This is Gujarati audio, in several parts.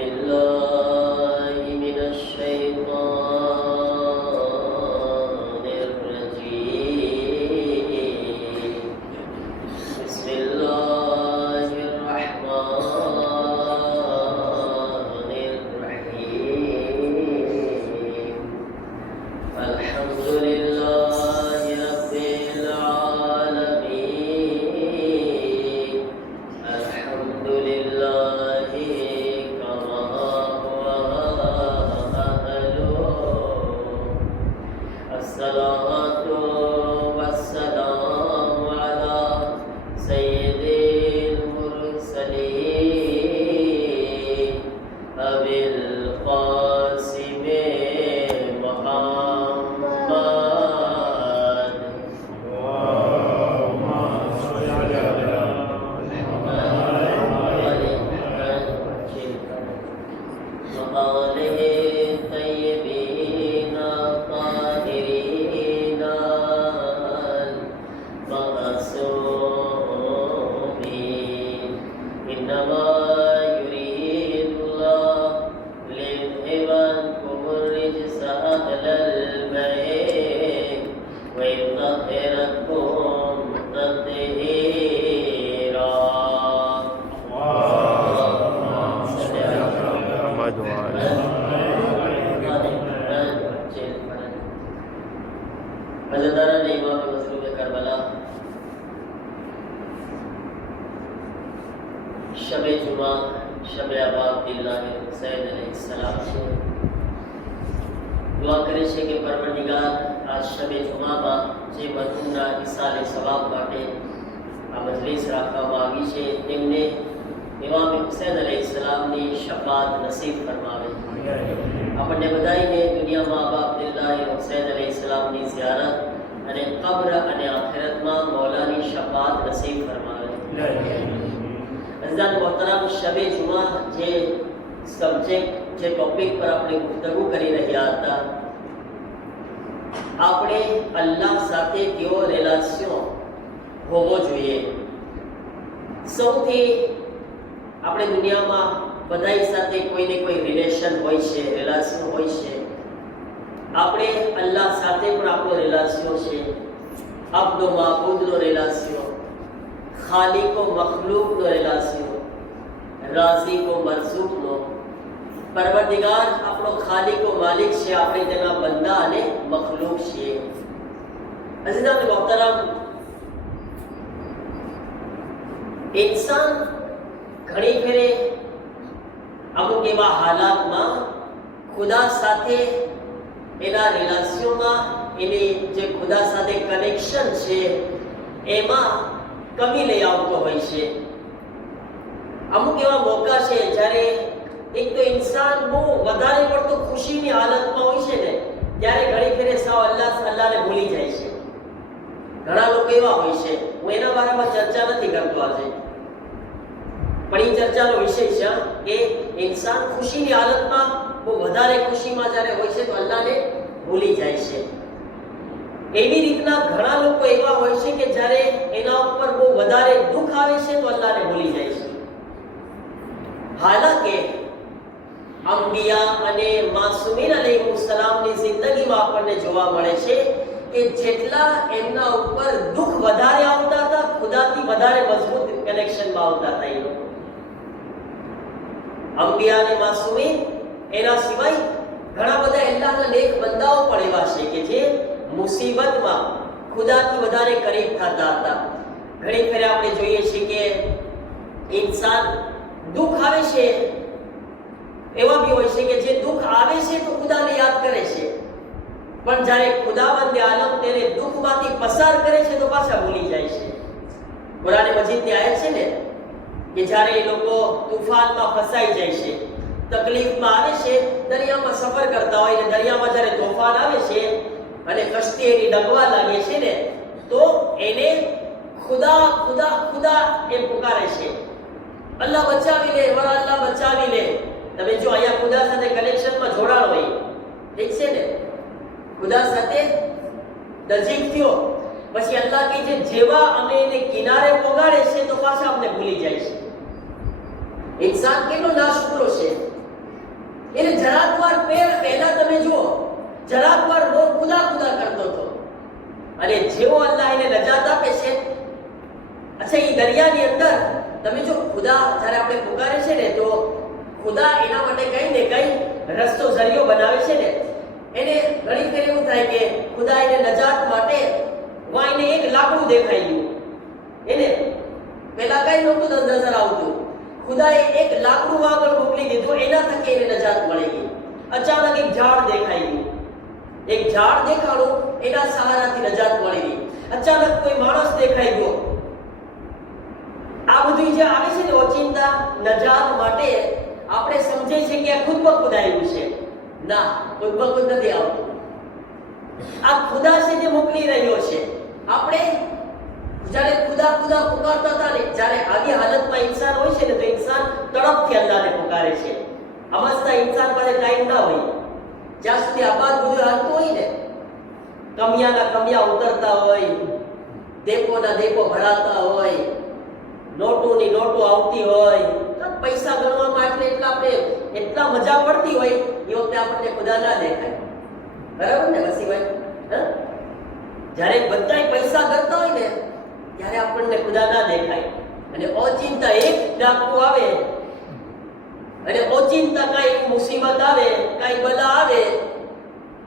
بالله من الشيطان الرجيم بسم الله الرحمن الرحيم الحمد لله رب العالمين الحمد لله كما هو أهله الصلاة والسلام على سيد المرسلين أبي القاسم محمد وآله الطيبين الطاهرين المعصومين إنما يريد الله ليذهب عنكم الرجس أهل البيت ويطهركم تطهيرا मज़ेदार इमाम मसलूब करबला शब जुमा शब आबाद दिल्लाह हुसैन अलैहिस्सलाम છે દુઆ કરે છે કે પરવરદિગાર આ શબ જુમામાં જે મરહૂમના ઇસાલે સવાબ માટે આ મજલિસ રાખવામાં આવી છે તેમને ઇમામ હુસૈન अलैहिस्सलामની શફાત નસીબ ફરમાવે આપણને બધાઈને દુનિયામાં બાપ દિલ્લાહ હુસૈન अलैहिस्सलामની ઝિયારત અને કબ્ર અને આખિરતમાં મૌલાની શફાત નસીબ ફરમાવે અઝાન મોહતરમ શબે જુમા જે સબ્જેક્ટ જે ટોપિક પર આપણે ગુફ્તગુ કરી રહ્યા હતા આપણે અલ્લાહ સાથે કેવો રિલેશન હોવો જોઈએ સૌથી આપણે દુનિયામાં બધાઈ સાથે કોઈને કોઈ રિલેશન હોય છે રિલેશન હોય છે આપણે અલ્લાહ સાથે પણ આપણો રિલેશન છે અબ્દો માબૂદનો રિલેશન ખાલિકો મખલૂકનો રિલેશન રાઝિકો મરઝૂકનો પરવરદિગાર આપણો ખાલિકો માલિક છે આપણે તેના બંદા અને મખલૂક છીએ અઝીઝાન મોહતરમ ઇન્સાન ઘણી ફેરે અમુક એવા હાલાતમાં ખુદા સાથે એના રિલેશનમાં એની જે ખુદા સાથે કનેક્શન છે એમાં કમી લઈ આવતો હોય છે અમુક એવા મોકા છે જ્યારે એક તો ઇન્સાન બહુ વધારે પડતો ખુશીની હાલતમાં હોય છે ને ત્યારે ઘણી ફેરે સાવ અલ્લાહને ભૂલી જાય છે ઘણા લોકો એવા હોય છે હું એના બારામાં ચર્ચા નથી કરતો આજે પણ એ ચર્ચાનો વિષય છે કે ઇન્સાન ખુશીની હાલતમાં બહુ વધારે ખુશીમાં જ્યારે હોય છે તો અલ્લાહને ભૂલી જાય છે એવી રીતના ઘણા લોકો એવા હોય છે કે જ્યારે એના ઉપર બહુ વધારે દુઃખ આવે છે તો અલ્લાહને ભૂલી જાય છે હાલાકે અંબિયા અને માસૂમીન અલૈહિસ્સલામની જિંદગીમાં આપણને જોવા મળે છે કે જેટલા એમના ઉપર દુઃખ વધારે આવતા હતા ખુદાથી વધારે મજબૂત કનેક્શનમાં આવતા હતા એ લોકો અંબિયા અને માસૂમીન એના સિવાય ઘણા બધા અલ્લાહના નેક બંદાઓ પણ એવા છે કે જે મુસીબતમાં ખુદાથી વધારે કરીબ થતા હતા ઘણી ફેર આપણે જોઈએ છીએ કે ઇન્સાન દુઃખ આવે છે એવા બી હોય છે કે જે દુઃખ આવે છે તો ખુદાને યાદ કરે છે પણ જ્યારે ખુદાવંદ આલમ તેને દુઃખમાંથી પસાર કરે છે તો પાછા ભૂલી જાય છે કુરાને મજીદની આયત છે ને કે જ્યારે એ લોકો તુફાનમાં ફસાઈ જાય છે તકલીફમાં આવે છે દરિયામાં સફર કરતા હોય ને દરિયામાં જ્યારે તોફાન આવે છે અને કશ્તી એની ડગવા લાગે છે ને તો એને ખુદા ખુદા ખુદા એમ પુકારે છે અલ્લાહ બચાવી લે મારા અલ્લાહ બચાવી લે તમે જો અહીંયા ખુદા સાથે કનેક્શનમાં જોડાણ હોય ઠીક છે ને ખુદા સાથે નજીક થયો પછી અલ્લાહ કહે છે જેવા અમે એને કિનારે પોગાડે છે તો પાછા અમને ભૂલી જાય છે ઇન્સાન કેટલો નાશુકરો છે એને જરાક વાર પહેલા તમે જુઓ, જરાક વાર મોર ખુદા ખુદા કરતો હતો, અને જેવો અલ્લાહ એને નજાત આપે છે, અચ્છા એ દરિયાની અંદર તમે જો ખુદા જ્યારે આપણે પુકારે છે ને, તો ખુદા એના માટે કઈ ને કઈ રસ્તો જરિયો બનાવે છે ને. એને ઘણી ફેર એવું થાય કે ખુદા એને નજાત માટે વાઈને એક લાકડું દેખાઈ ગયું, એને પેલા કઈ નહોતું નજર આવતું, ખુદાએ એક લાકડું આગળ મોકલી દીધું, એના થકી એને નજાત મળી ગઈ. અચાનક એક ઝાડ દેખાઈ ગયું, એક ઝાડ દેખાડું, એના સહારાથી નજાત મળી ગઈ. અચાનક કોઈ માણસ દેખાઈ ગયો. આ બધું જે આવે છે ને ઓચિંતા નજાત માટે, આપણે સમજે છે કે આ ખુદ બખુદ આવ્યું છે. ના, ખુદ બખુદ નથી આવતું. આ ખુદા છે જે મોકલી રહ્યો છે. આપણે જ્યારે ખુદા ખુદા પુકારતા હતા ને, જ્યારે આવી હાલતમાં ઇન્સાન હોય છે ને, તો ઇન્સાન તડપથી અલ્લાહને પુકારે છે. અમસ્તા ઇન્સાન પાસે ટાઈમ ના હોય, જ્યાં સુધી આબાદ બધું હાલતું હોય ને, કમિયાના કમિયા ઉતરતા હોય, દેપોના દેપો ભરાતા હોય, નોટોની નોટો આવતી હોય, પૈસા ગણવામાં એટલા આપણે એટલા મજા પડતી હોય, એ વખતે આપણને ખુદા ના દેખાય. બરાબર ને વસીભાઈ? જ્યારે બધાય પૈસા કરતા હોય ને, ત્યારે આપણને ખુદા ના દેખાય. અને ઓચિંતા એક ડાકુ આવે, અને ઓચિંતા કઈ મુસીબત આવે, કઈ બલા આવે,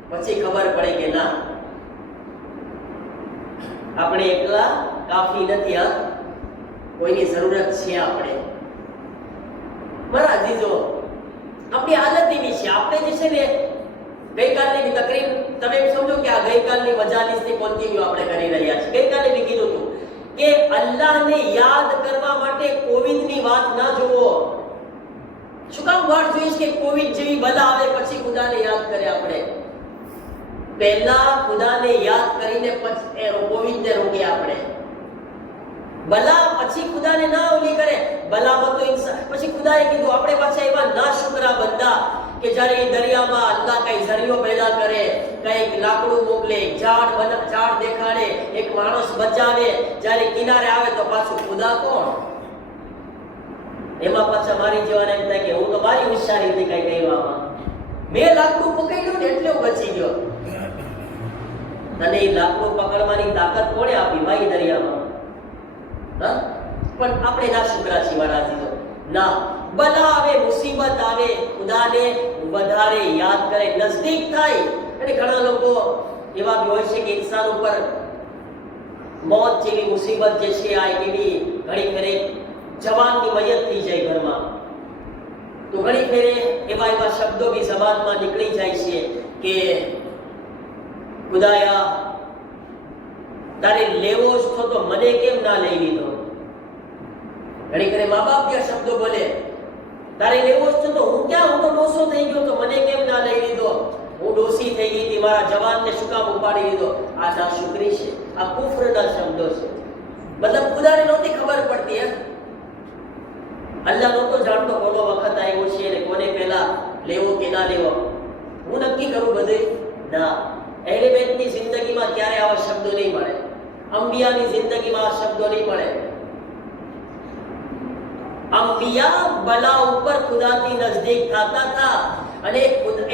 પછી ખબર પડે કે ના, આપણે એકલા કાફી નથી, આ કોઈની જરૂરત છે. આપણે મારા અજીજો, આપણી હાલત એવી છે, આપણે જે છે ને ગઈકાલની બી તકરીબ, તમે એમ સમજો કે આ ગઈકાલની મજાલિસની કોન્ટિન્યુ આપણે કરી રહ્યા છીએ. ગઈકાલે બી કીધું હતું કે અલ્લાહને યાદ કરવા માટે કોવિડની વાત ના જોવો. શું કામ વાત જોઈશ કે કોવિડ જેવી બલા આવે પછી ખુદાને યાદ કરે? આપણે પહેલા ખુદાને યાદ કરીને પછી કોવિડને રોકીએ. આપણે બલા પછી ખુદાને ના ઓલી કરે. બલામાં તો ઇન્સાન, પછી ખુદાએ કીધું આપણે પાછા એવા ના શુકરા બંદા કે જ્યારે એ દરિયામાં અલ્લાહ કઈ ઝરિયો પેદા કરે, કઈક લાકડું મોકલે, ઝાડ દેખાડે, એક માણસ બચાવે, જ્યારે કિનારે આવે તો પાછું ખુદા કોણ? એમાં પાછા મારી જેવાને એમ થાય કે હું તો મારી હોશિયારીથી કઈ કહેવામાં, મેં લાકડું પકડ્યું ને એટલે હું બચી ગયો. અને એ લાકડું પકડવાની તાકાત કોણે આપી ભાઈ દરિયામાં? પણ આપણે ના શુક્રા છીએ મારા જીતો. ના, બલા આવે, મુસીબત આવે, ખુદાને વધારે યાદ કરે, નજદીક થાય. અને ઘણા લોકો એવા બી હોય છે કે ઇન્સાન ઉપર મોત જેવી મુસીબત જે છે, આ એવી ઘણી ફેરે જવાનની મયત થઈ જાય ઘરમાં, તો ઘણી ફેરે એવા એવા શબ્દો બી જબાનમાં નીકળી જાય છે કે ખુદાયા તારે લેવો જ તો મને કેમ ના લઈ લીધો? ઘણી ઘરે મા બાપ જે શબ્દો બોલે, તારે લેવો જ તો હું ક્યાં, હું તો ડોસો થઈ ગયો તો મને કેમ ના લઈ લીધો? હું ડોસી થઈ ગઈ હતી, મારા જવાનને શું કામ ઉપાડી લીધો? આ નાશુકરી છે, આ કુફરના શબ્દો છે. મતલબ ખુદાને નહોતી ખબર પડતી. અલ્લાહ નહોતો જાણતો કોનો વખત આવ્યો છે અને કોને પહેલા લેવો કે ના લેવો. હું નક્કી કરું બધું? ના. અહેલે બેતની જિંદગીમાં ક્યારે આવા શબ્દો નહીં મળે, અંબિયાની જિંદગીમાં આ શબ્દો નહીં મળે. અંબિયા બલા ઉપર ખુદાથી નજદીક થતા હતા અને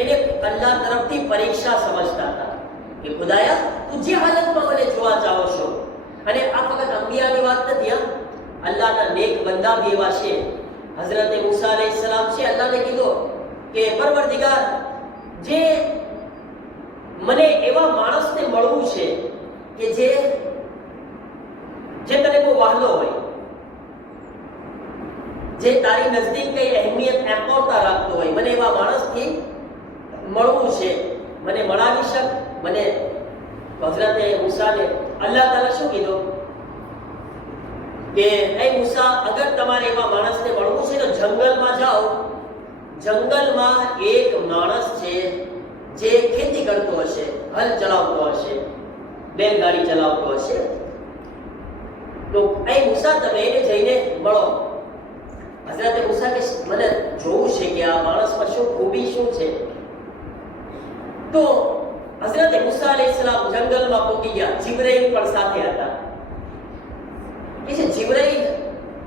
એને અલ્લાહ તરફથી પરીક્ષા સમજતા હતા કે ખુદાયા તું જે હાલતમાં મને જોવા ચાહો છો. અને આ ફક્ત અંબિયાની વાત નથી, અલ્લાહના નેક બંદા બી એવા છે. હઝરત મૂસા અલૈહિસ્સલામ છે, અલ્લાહને કીધું કે પરવરદિગાર, જે મને એવા માણસને મળવું છે કે જે તને બહુ વહાલો હોય, જે તારી નજદીક કઈ અહેમિયત એપાવતા રાખતો હોય, મને એવા માણસથી મળવું છે, મને મળાવી શક. મને હઝરત મૂસાને અલ્લાહ તાલા શું કીધું કે એ મૂસા, અગર તમારે એવા માણસને મળવું છે તો જંગલમાં જાઓ. જંગલમાં એક માણસ છે જે ખેતી કરતો હશે, હલ ચલાવતો હશે, બેલગાડી ચલાવતો હશે, તો એ મૂસા તમે એને જઈને મળો. હઝરત મૂસા કે મને જોવું છે કે આ માણસમાં શું ખૂબી શું છે. તો હઝરત મૂસા અલૈહિસ્સલામ જંગલમાં પહોંચી ગયા. જિબ્રાઈલ પણ સાથે હતા. કે છે જિબ્રાઈલ,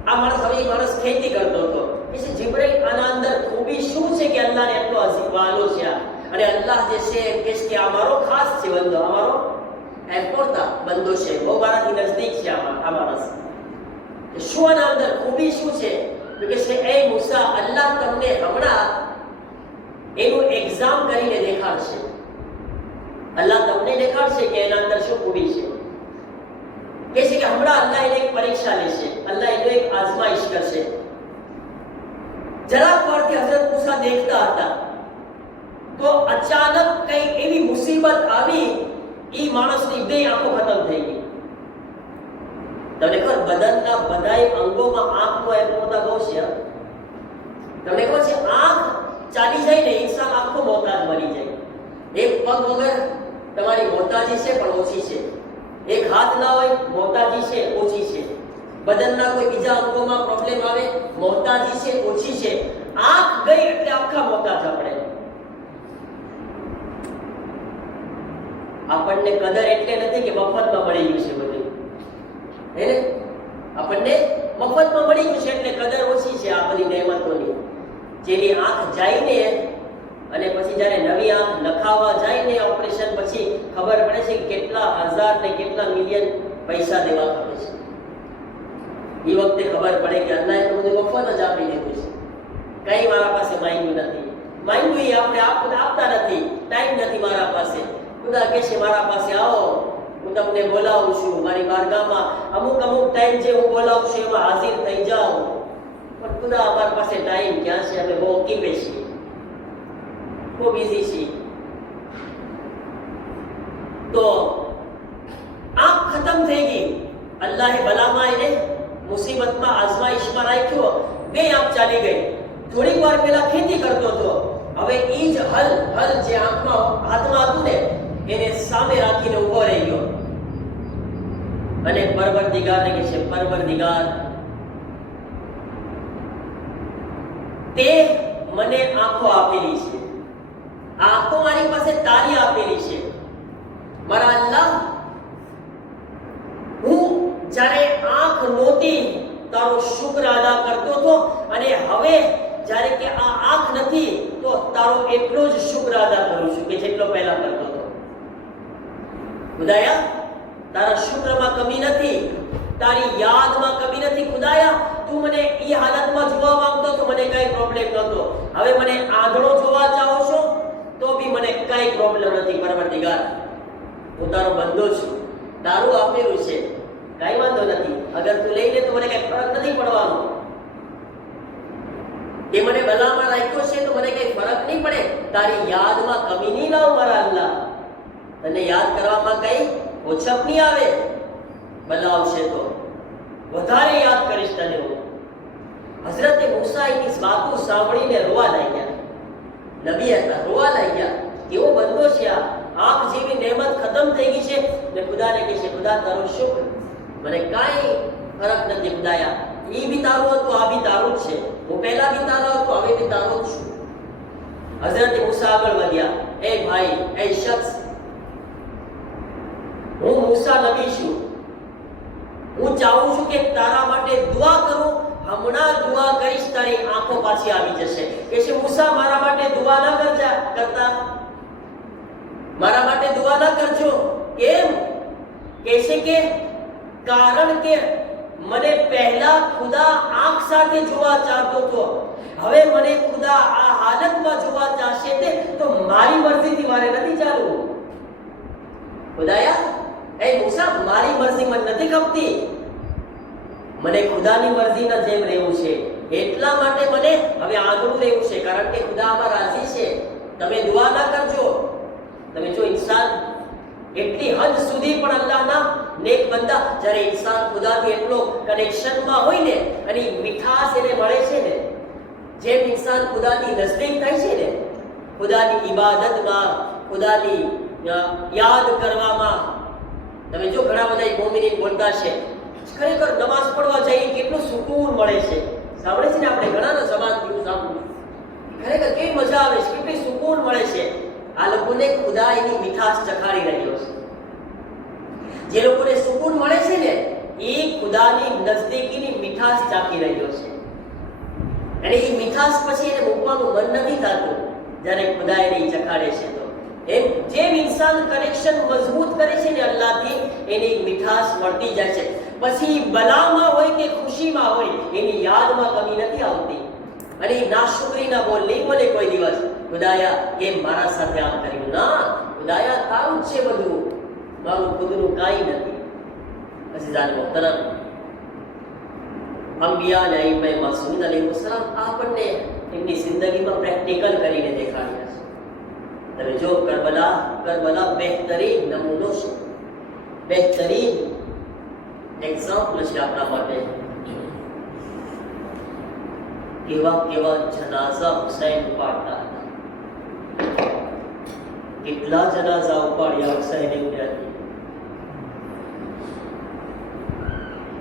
આ માણસ ખેતી કરતો હતો, કે જિબ્રાઈલ આના અંદર ખૂબી શું છે કે અલ્લાહને એટલો વાલો છે અને અલ્લાહ જે છે કે આ મારો ખાસ છે બંદો, અમારો એમ્પોર્ટા બંદો છે, બહુ મારાથી નજદીક છે આ માણસ. શું આના અંદર ખૂબી શું છે તો કે છે એ મૂસા અલ્લાહ તમને હમણાં એનું એક્ઝામ કરીને દેખાડશે. અલ્લાહ તમને દેખાડશે કે એના અંદર શું ખૂબી છે. કે છે કે હમણાં અલ્લાહ એને એક પરીક્ષા લેશે, અલ્લાહ એનો એક આઝમાઈશ કરશે. જરાક વારથી હઝરત મૂસા દેખતા હતા તો અચાનક કઈ એવી મુસીબત આવી, ઈ માણસની બે આંખો ખતમ થઈ ગઈ. તમને ખબર બદનના બધાય અંગોમાં આંખનો એમ્પોર્ટા બહુ છે. તમને ખબર છે આંખ ચાલી જાય ને ઇન્સાન આંખો મોહતાજ બની જાય. એક પગ વગર તમારી મોહતાજી છે પણ ઓછી છે, એક હાથ ના હોય મોહતાજી છે ઓછી છે, બદનના કોઈ બીજા અંગોમાં પ્રોબ્લેમ આવે મોહતાજી છે ઓછી છે, આંખ ગઈ એટલે આખા મોહતાજ આપણે. આપણને કદર એટલે નથી કે મફતમાં મળી ગયું છે બધું, હે ને? આપણને મફતમાં મળી ગયું છે એટલે કદર ઓછી છે આ બધી નેમતોની. જેની આંખ જાય ને અને પછી જ્યારે નવી આંખ નખાવવા જાય ને ઓપરેશન પછી ખબર પડે છે કે કેટલા હજાર ને કેટલા મિલિયન પૈસા દેવા પડે છે. એ વખતે ખબર પડે કે અલ્લાહે તો બધું મફત જ આપી દીધું છે, કઈ મારા પાસે માંગ્યું નથી. માંગ્યું એ આપણે આપતા નથી, ટાઈમ નથી મારા પાસે. ખુદા કહે છે મારા પાસે આવો, હું તમને બોલાવું છું મારી બારગાહમાં, અમુક ટાઈમ જે હું બોલાવું છું એમાં હાજર થઈ જાઓ. પણ ખુદા અમારી પાસે ટાઈમ ક્યાં છે? અમે બહુ ઓકીપે છીએ, બહુ બિઝી છીએ. તો આંખ ખતમ થઈ ગઈ. અલ્લાહે બલામાં એને મુસીબતમાં આઝમાઈશમાં રાખ્યો, બે આંખ ચાલી ગઈ. થોડીક વાર પહેલા ખેતી કરતો હતો, હવે ઈ જ હલ જે આંખમાં હાથમાં હતું ને એને સામે રાખીને ઊભો રહી ગયો અને પરવરદિગારને કહે છે પરવરદિગાર તે મને આંખો આપેલી છે, આંખો મારી પાસે તારી આપેલી છે. મારા અલ્લાહ હું જ્યારે આંખ નહોતી તારો શુક્ર અદા કરતો હતો અને હવે જ્યારે કે આ આંખ નથી તો તારો એટલો જ શુક્ર અદા કરું છું કે જેટલો પહેલા કરતો હતો. ખુદાયા તારા શુક્રમાં કમી નથી, તારી યાદમાં કમી નથી. ખુદાયા તું મને એ હાલતમાં જોવા માંગતો તો મને કઈ પ્રોબ્લેમ નહોતો, હવે મને આંધળો જોવા ચાહો છો તો બી મને કઈ પ્રોબ્લેમ નથી. પરવરદિગાર હું તારો બંદો છું, તારું આપેલું છે, કઈ વાંધો નથી. અગર તું લઈ લે તો મને કઈ ફરક નથી પડવાનો. એ મને બલામાં રાખ્યો છે તો મને કઈ ફરક નહીં પડે. તારી યાદમાં કમી નહીં લાવ મારા અલ્લાહ, તને યાદ કરવામાં કઈ ઓછપ નહીં આવે. બલા આવશે તો વધારે યાદ કરીશ તને હું. હઝરતે મૂસા એની વાતો સાંભળીને રોવા લાગ્યા. નબી હતા, રોવા લાગ્યા. કેવો બંદો છે આ, આંખ જેવી નેમત ખતમ થઈ ગઈ છે ને ખુદાને કહે છે ખુદા તારો શુક્ર, મને કાંઈ ફરક નથી. ખુદાયા ઈ બી તારું હતું, આ બી તારું જ છે, હું પહેલા બી તારો હતો, હવે બી તારો જ છું. હઝરત મૂસા આગળ વધ્યા. એ ભાઈ, એ શખ્સ, હું મૂસા નબી છું, હું ચાહું છું કે તારા માટે દુઆ કરું. હમણાં દુઆ કરીશ તારી આંખો પાછી આવી જશે. કે છે મૂસા મારા માટે દુઆ ના કરતા, મારા માટે દુઆ ના કરજો. કેમ? કે છે કે કારણ કે મને પહેલા ખુદા આંખ સાથે જોવા ચાહતો હતો, હવે મને ખુદા આ હાલતમાં જોવા ચાહશે તે તો મારી મરજીથી મારે નથી ચાલવું. ખુદાયા એ મૂસા મારી મરજી મને નથી ગમતી, મને ખુદાની મરજીના જેમ રહેવું છે. એટલા માટે મને હવે આંધળું રહેવું છે, કારણ કે ખુદા આમાં રાજી છે. તમે દુઆ ના કરજો. તમે જો ઇન્સાન એટલી હદ સુધી પણ અલ્લાહના નેક બંદા, જ્યારે ઇન્સાન ખુદાથી એટલો કનેક્શનમાં હોય ને અને મીઠાશ એને મળે છે ને, જેમ ઇન્સાન ખુદાથી નજદીક થાય છે ને, ખુદાની ઇબાદતમાં, ખુદાની યાદ કરવામાં. તમે જો ઘણા બધા મોમિનીન બોલતા છે ખરેખર નમાઝ પડવા જઈએ કેટલું સુકૂન મળે છે. સાંભળે છે ને આપણે ઘણાના સમાજથી સાંભળ્યું, ખરેખર કેવી મજા આવે છે, કેટલી સુકૂન મળે છે. આ લોકોને ખુદા એની મીઠાશ ચખાડી રહ્યો છે. જે લોકોને સુકૂન મળે છે ને એ ખુદાની નજદીકીની મીઠાશ ચાખી રહ્યો છે. અને એ મીઠાશ પછી એને મૂકવાનું મન નથી થતું જ્યારે ખુદા એને ચખાડે છે. તો એમ જેમ ઇન્સાન કનેક્શન મજબૂત કરે છે ને અલ્લાહથી, એની મીઠાશ મળતી જાય છે. પછી બલામાં હોય કે ખુશીમાં હોય, એની યાદમાં કમી નથી આવતી. અને એ નાશુકરીના બોલ નહીં બોલે કોઈ દિવસ, ખુદાયા કેમ મારા સાથે આમ કર્યું. ના, ખુદાયા તારું જ છે બધું, મારું ખુદનું કાંઈ નથી. અઝીઝાન મોહતરમ, અંબિયા અને અઈમ્મા માસૂમીન અલૈહિસ્સલામ આપણને એમની જિંદગીમાં પ્રેક્ટિકલ કરીને દેખાડ્યા છે. તમે જો કરબલા બહેતરીન નમૂનો છે, બહેતરીન એક્ઝામ્પલ છે આપણા માટે. કેવા કેવા જનાઝા હુસૈન ઉપાડતા હતા, કેટલા જનાઝા ઉપાડ્યા હુસૈન એમને.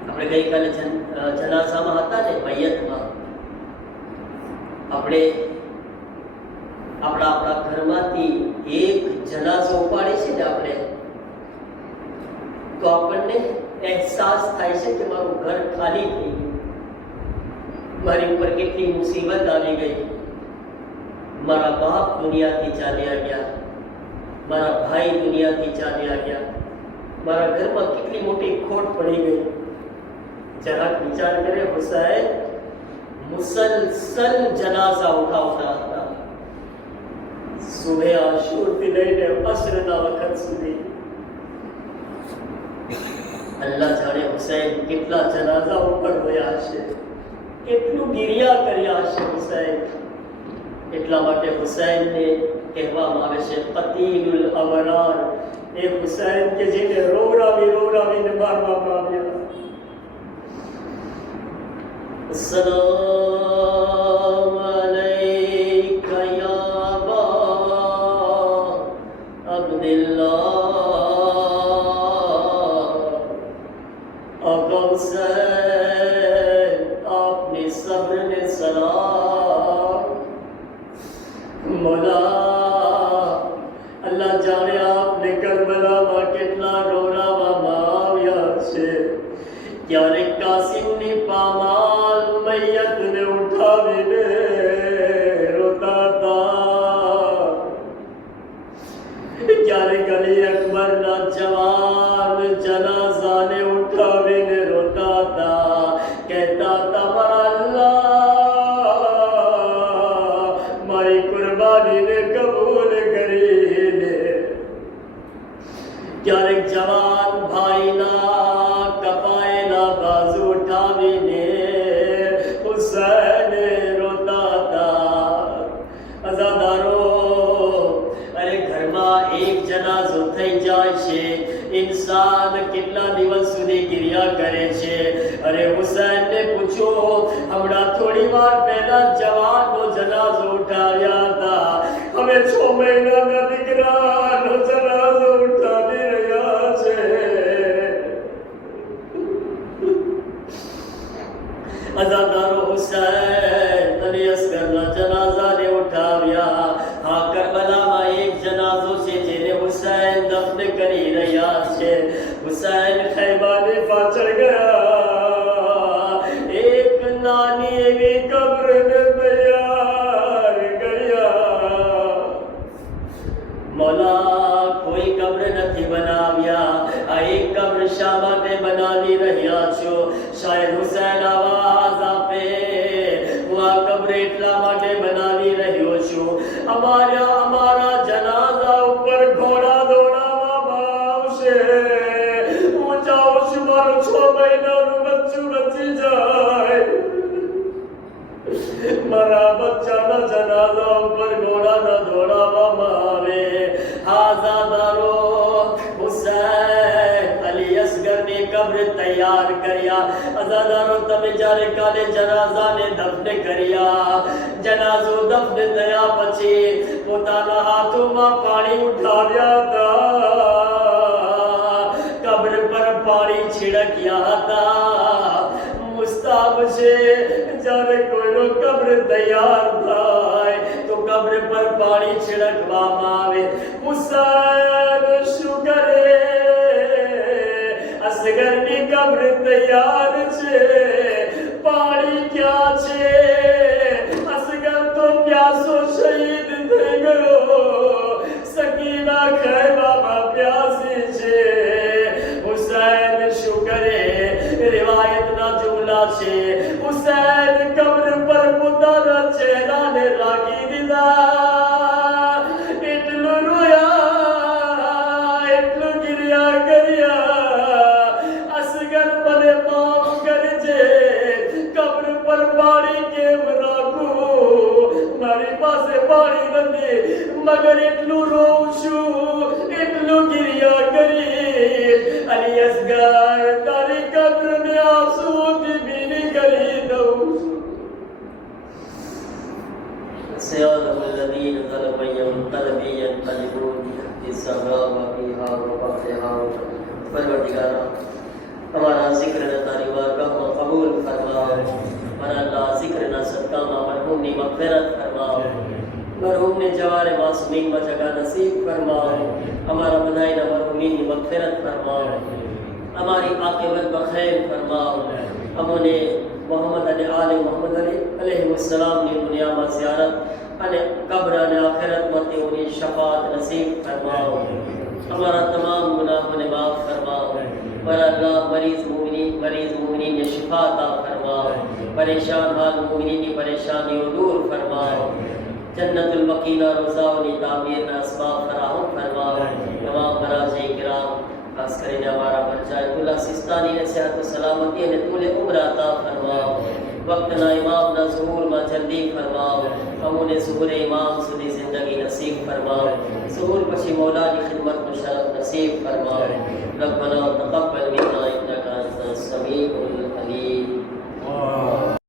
આપણે ગઈકાલે જનાઝામાં હતા ને, મૈયતમાં આપણે આપણા ઘરમાંથી એક જનાઝો ઉપાડે છે ને આપણે, તો આપણને અહેસાસ થાય છે કે મારું ઘર ખાલી થઈ ગયું, મારી ઉપર કેટલી મુસીબત આવી ગઈ, મારા બાપ દુનિયાથી ચાલ્યા ગયા, મારા ભાઈ દુનિયાથી ચાલ્યા ગયા, મારા ઘરમાં કેટલી મોટી ખોટ પડી ગઈ. જરાક વિચાર કરે, હુસૈન મુસલસલ જનાઝા ઉઠાવતા હતા, સુબહ આશુરથી લઈને અસરના વખત સુધી. અલ્લાહ જાણે હુસૈન કેટલા જનાઝા ઉપર રોયા હશે, કેટલું ગિરિયા કર્યા હશે હુસૈન. એટલા માટે હુસૈનને કહેવામાં આવે છે કતીલુલ અબરાર, એ હુસૈન કે જેને રોવરાવીને મારવામાં આવ્યા. अस्सलाम अलैका या अबा अब्दुल्लाह, आका हुसैन आपने सब्र ने सलाम. मौला अल्लाह जाने आपने કરબલામાં કેટલા રોરાવામાં આવ્યા છે. ક્યારેક કાસિમની પામાલ મૈયતને ઉઠાવીને રોતા હતા, ક્યારેક અલી અકબરના જવાન જનાઝાને ઉઠાવીને રોતા હતા, કહેતા હતા મારા અલ્લાહ મારી કુરબાનીને કબૂલ કરી લે. ક્યારેક જવાન ભાઈના કપાયેલા બાજુ ઉઠાવીને હુસૈન રોતા હતા. અઝાદારો, અરે ઘરમાં એક જનાઝો થઈ જાય છે, ઇન્સાન કેટલા દિવસ સુધી ગિરિયા કરે છે. અરે હુસૈનને પૂછો, હમણાં થોડી વાર પહેલા જવાનનો જનાઝો ઉઠાવ્યા હતા, હવે 6 મહિનાના દીકરાનો જનાઝો ઉઠાવી રહ્યા છે. અઝાદારો, હુસૈન અલી અસગરના જનાઝાને ઉઠાવ્યા. હા, કરબલામાં એક જનાઝો છે જેને હુસૈન દફન કરી રહ્યા છે. હુસૈન ખૈબાની પાછળ ગયા, એક નાની એવી કબ્રને તૈયાર કર્યા. મૌલા કોઈ કબ્ર નથી બનાવ્યા, આ એક કબ્ર શા માટે બનાવી રહ્યા છો? શાયદ હુસૈન આવાજ આપે, હું આ કબ્ર એટલા માટે બનાવી રહ્યો છું, અમારા જનાઝા ઉપર ઘોડા દોડાવવામાં આવશે, હું જાઉં છું, મારું 6 મહિનાનું બચ્ચું બચી જાય, મારા બચ્ચાના જનાઝા ઉપર ઘોડા ન દોડાવવામાં આવે. આઝાદારો, હુસૈન અલી અસગરની કબ્ર તૈયાર કર્યા. અઝાદારો, તમે જ્યારે કાલે જનાઝાને દફન કર્યા, જનાઝો દફન થયા પછી પોતાના હાથોમાં પાણી ઉઠાવ્યા હતા, કબ્ર પર પાણી છિડક્યા હતા. મુસ્તાબ છે, જ્યારે કોઈનો કબ્ર તૈયાર થાય તો કબ્ર પર પાણી છિડકવામાં આવે. હુસૈન શું કરે? અસગરની કબ્ર તૈયાર છે, પાણી ક્યાં છે? प्यासो शहीद થઈ ગયો સકીના ખૈબામાં પ્યાસી છે હુસૈન શું કરે રિવાયતના જુમલા છે હુસૈન કબ્ર પર પોતાના ચહેરાને રાખી દીધા એટલું રોયા એટલું ગિર્યા કર્યા અસગર મને માફ કરજે કબ્ર પર પાણી કેમ રાખું મારી પાસે પાણી નથી મગર એટલું રોઉં છું એટલું ગિર્યા કરી અલી અસગર તારી કબ્રને આંસુઓથી ભીની કરી દઉં سيعلم الذين ظلموا ينقلب ينقلبون السماء وفيها وبحرها परवरदिगारा हमारा जिक्र न तारी बारगाह में कबूल फरमा हमारा अल्लाह जिक्र न सदका में मरहूम ने मग़फ़िरत फरमा मरहूम ने जवार मासूमीन में जगह नसीब फरमा हमारा बधाई न मरहूमीन की मग़फ़िरत फरमा हमारी आक़िबत बख़ैर फरमा हमने मोहम्मद अली आले मोहम्मद अली अलैहिस्सलाम ની દુનિયામાં ઝિયારત અને કબ્ર અને આખિરતમાં તેઓની શફાત નસીબ ફરમાઓ हमारा तमाम गुनाहों ने माफ़ फरमाओ पर अल्लाह मरीज़ मोमिनीन ने शिफा अता फरमाओ परेशान हाल मोमिनीन की परेशानियों दूर फरमाओ जन्नतुल मकीना रोज़ाओं ने तामीर में असबाब फराहम फरमाओ तमाम मराजे किराम खास કરીને हमारा पंचायतुल्लाह सिस्तानी ने सेहत व सलामती ने तूले उम्र अता फरमाओ वक्त ना इमाम ना ज़ुहूर में जल्दी फरमाओ हमने ज़ुहूर इमाम सुधी ज़िंदगी नसीब फरमाओ ज़ुहूर पछी मौला की खिदमत में शरफ नसीब फरमाओ रब्बना